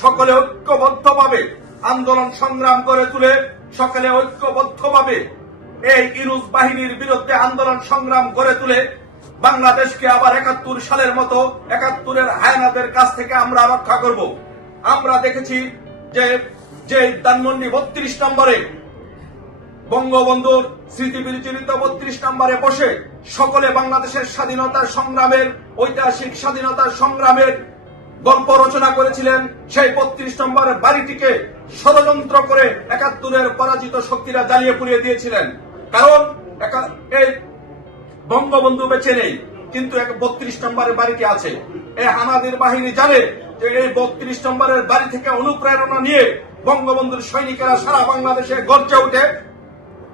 সকলে ঐক্যবদ্ধভাবে আন্দোলন সংগ্রাম করে তুলে সকলে ঐক্যবদ্ধভাবে এই ইরুজ বাহিনীর বিরুদ্ধে আন্দোলন সংগ্রাম করে তুলে বাংলাদেশকে আবার একাত্তর সালের মতো একাত্তরের হায়ানাদের কাছ থেকে আমরা রক্ষা করব। আমরা দেখেছি যে যে ধানমন্ডি বত্রিশ নম্বরে, বঙ্গবন্ধুর স্মৃতি বিরচিত বত্রিশ নম্বরে বসে সকলে বাংলাদেশের স্বাধীনতা সংগ্রামের, ঐতিহাসিক স্বাধীনতা সংগ্রামের গল্প রচনা করেছিলেন সেই বত্রিশ নম্বরের বাড়িটিকে ষড়যন্ত্র করে একাত্তরের পরাজিত শক্তিরা জ্বালিয়ে পুড়িয়ে দিয়েছিলেন। কারণ এই বঙ্গবন্ধু বেঁচে নেই, কিন্তু এক বত্রিশ নম্বরের বাড়িটি আছে। এই হানাদের বাহিনী জানে যে এই বত্রিশ নম্বরের বাড়ি থেকে অনুপ্রেরণা নিয়ে বঙ্গবন্ধুর সৈনিকেরা সারা বাংলাদেশে গর্জে উঠে,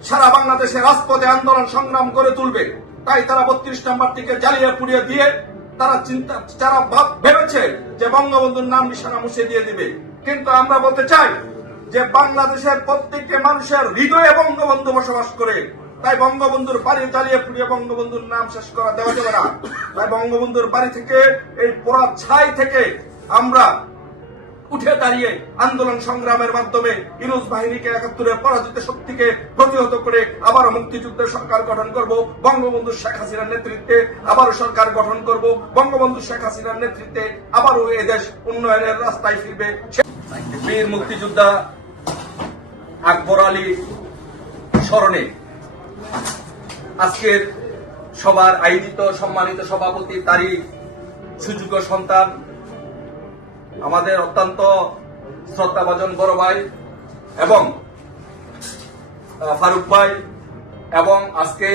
সারা বাংলাদেশে রাজপথে আন্দোলন সংগ্রাম করে তুলবে। তাই তারা বত্রিশ নম্বরটিকে জ্বালিয়ে পুড়িয়ে দিয়ে তারা চিন্তা তারা ভাব- ভেবেছে যে বঙ্গবন্ধুর নাম নিশানা মুছে দিয়ে দিবে। কিন্তু আমরা বলতে চাই যে বাংলাদেশের প্রত্যেকটি মানুষের হৃদয়ে বঙ্গবন্ধু বসবাস করে। তাই বঙ্গবন্ধুর বাড়ি চালিয়ে পুড়িয়ে বঙ্গবন্ধুর নাম শেষ করা দেওয়া যাবে না। তাই বঙ্গবন্ধুর বাড়ি থেকে, এই পোড়া ছাই থেকে আমরা উঠে দাঁড়িয়ে আন্দোলন সংগ্রামের মাধ্যমে ইনুস বাহিনীকে একাত্তরের পরাজিত শক্তিকে প্রতিহত করে আবারও মুক্তিযুদ্ধের সরকার গঠন করব। বঙ্গবন্ধু শেখ হাসিনার নেতৃত্বে আবারও সরকার গঠন করব। বঙ্গবন্ধু শেখ হাসিনার নেতৃত্বে আবারও দেশ উন্নয়নের রাস্তায় ফিরবে। বীর মুক্তিযোদ্ধা আকবর আলী স্মরণে আজকের সবার আয়োজিত সম্মানিত সভাপতি তারই সুযোগ্য সন্তান আমাদের অত্যন্ত শ্রদ্ধাভাজন বড় ভাই এবং ফারুক ভাই এবং আজকে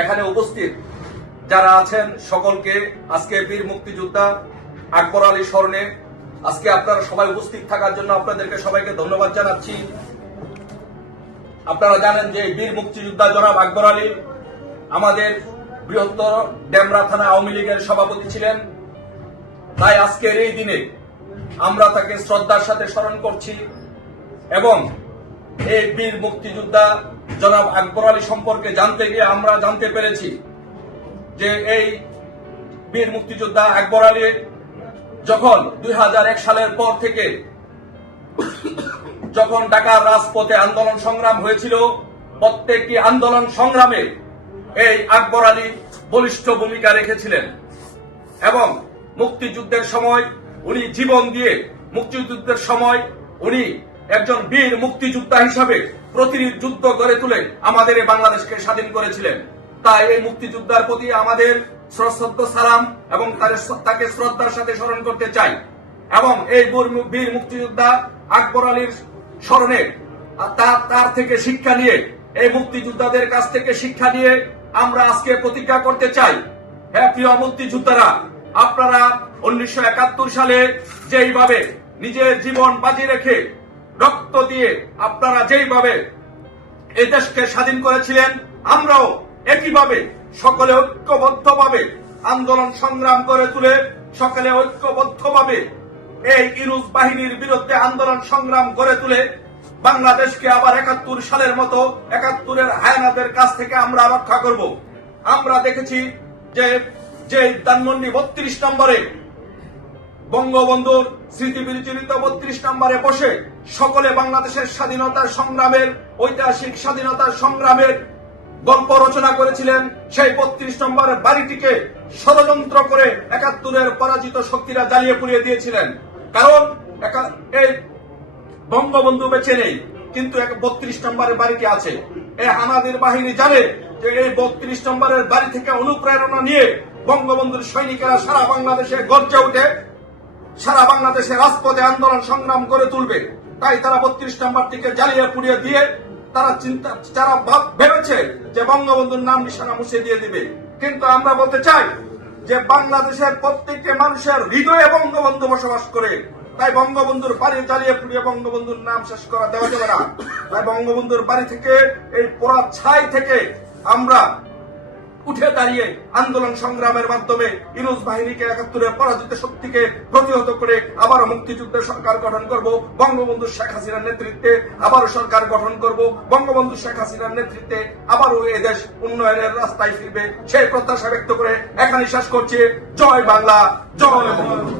এখানে উপস্থিত যারা আছেন সকলকে আজকে বীর মুক্তিযোদ্ধা আকবর আলী স্মরণে আজকে আপনারা সবাই উপস্থিত থাকার জন্য আপনাদেরকে সবাইকে ধন্যবাদ জানাচ্ছি। আপনারা জানেন যে বীর মুক্তিযোদ্ধা জনাব আকবর আলী আমাদের বৃহত্তর ডেমরা থানা আওয়ামী লীগের সভাপতি ছিলেন। তাই আজকের এই দিনে আমরা তাকে শ্রদ্ধার সাথে স্মরণ করছি এবং এই বীর মুক্তিযোদ্ধা জনাব আকবর আলী সম্পর্কে জানতে গিয়ে আমরা জানতে পেরেছি যে এই বীর মুক্তিযোদ্ধা আকবর আলী যখন দুই সালের পর থেকে যখন ঢাকার রাজপথে আন্দোলন সংগ্রাম হয়েছিল, প্রত্যেকটি আন্দোলন সংগ্রামে এই আকবর আলী বলিষ্ঠ ভূমিকা রেখেছিলেন এবং মুক্তিযুদ্ধের সময় উনি জীবন দিয়ে মুক্তিযুদ্ধের সময় উনি একজন বীর মুক্তিযোদ্ধা হিসাবে প্রতিটি যুদ্ধ গড়ে তুলে আমাদের এই বাংলাদেশকে স্বাধীন করেছিলেন। তাই এই মুক্তিযোদ্ধার প্রতি আমাদের সশ্রদ্ধ সালাম এবং তাকে শ্রদ্ধার সাথে স্মরণ করতে চাই। এবং এই বীর- মুক্তিযোদ্ধা আকবর আলীর স্মরণে তার তার থেকে শিক্ষা নিয়ে, এই মুক্তিযোদ্ধাদের কাছ থেকে শিক্ষা নিয়ে আমরা আজকে প্রতিজ্ঞা করতে চাই। হ্যাঁ প্রিয় মুক্তিযোদ্ধারা, আপনারা উনিশশো একাত্তর সালে যেইভাবে নিজের জীবন বাজি রেখে রক্ত দিয়ে আপনারা যেইভাবে এই দেশকে স্বাধীন করেছিলেন, আমরাও একইভাবে সকলে ঐক্যবদ্ধভাবে আন্দোলন সংগ্রাম করে তুলে সকলে ঐক্যবদ্ধভাবে এই বাহিনীর বিরুদ্ধে আন্দোলন সংগ্রাম করে তুলে বাংলাদেশকে আবার একাত্তর সালের মতো একাত্তরের হায়ানাদের কাছ থেকে আমরা রক্ষা করব। আমরা দেখেছি যে যে ধানমন্ডি বত্রিশ নম্বরে বঙ্গবন্ধুর স্মৃতি বত্রিশ নম্বরে বসে সকলে বাংলাদেশের স্বাধীনতার সংগ্রামের ঐতিহাসিক স্বাধীনতার সংগ্রামের গল্প রচনা করেছিলেন সেই বত্রিশ নম্বরের বাড়িটিকে ষড়যন্ত্র করে একাত্তরের পরাজিত শক্তিরা জ্বালিয়ে পুড়িয়ে দিয়েছিলেন। কারণ এই বঙ্গবন্ধু বেঁচে নেই, কিন্তু এক বত্রিশ নম্বরের বাড়িটি আছে। এই হানাদের বাহিনী জানে যে এই বত্রিশ নম্বরের বাড়ি থেকে অনুপ্রেরণা নিয়ে বঙ্গবন্ধুর সৈনিকেরা সারা বাংলাদেশে গর্জে উঠে সারা বাংলাদেশে রাজপথে আন্দোলন সংগ্রাম করে তুলবে। তাই তারা বত্রিশ নম্বরটিকে জ্বালিয়ে পুড়িয়ে দিয়ে তারা চিন্তা ভাব- ভেবেছে যে বঙ্গবন্ধুর নাম নিশানা মুছে দিয়ে দিবে। কিন্তু আমরা বলতে চাই যে বাংলাদেশের প্রত্যেকটি মানুষের হৃদয়ে বঙ্গবন্ধু বসবাস করে। তাই বঙ্গবন্ধুর বাড়ি জ্বালিয়ে পুড়িয়ে বঙ্গবন্ধুর নাম শেষ করা দেওয়া যাবে না। তাই বঙ্গবন্ধুর বাড়ি থেকে, এই পোড়া ছাই থেকে আমরা উঠে দাঁড়িয়ে আন্দোলন সংগ্রামের মাধ্যমে ইনুস বাহিনীকে একাত্তরের পরাজিত শক্তিকে প্রতিহত করে আবার মুক্তিযুদ্ধের সরকার গঠন করব। বঙ্গবন্ধু শেখ হাসিনার নেতৃত্বে আবারও সরকার গঠন করব। বঙ্গবন্ধু শেখ হাসিনার নেতৃত্বে আবারও এদেশ উন্নয়নের রাস্তায় ফিরবে। সেই প্রত্যাশা ব্যক্ত করে এখানে শেষ করছে। জয় বাংলা, জয় বঙ্গবন্ধু।